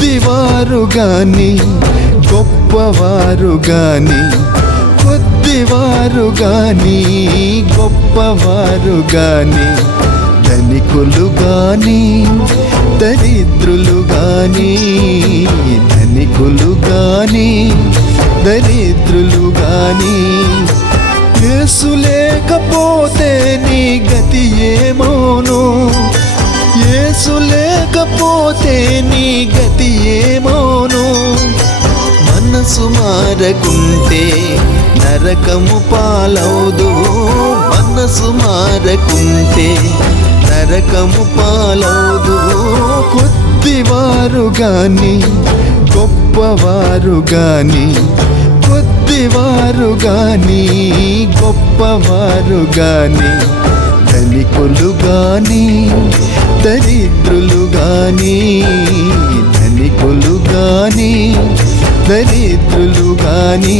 కొద్దివారు గాని గొప్పవారు గాని, కొద్దివారు గాని గొప్పవారు గాని, ధనికులు గాని దరిద్రులు గాని, ధనికులు గాని దరిద్రులు గాని, యేసు లేకపోతే నీ గతి ఏమోను, యేసు లేకపోతే నీ గతి ఏమోను. మనసు మారకుంటే నరకము పాలవుదువు, మనసు మారకుంటే నరకము పాలవుదువు. కొద్దివారు గాని గొప్పవారు గాని, కొద్దివారు గాని గొప్పవారు గాని, ధనికులు గాని దరిద్రులు గాని, ధనికులు గాని దరిద్రులు గాని,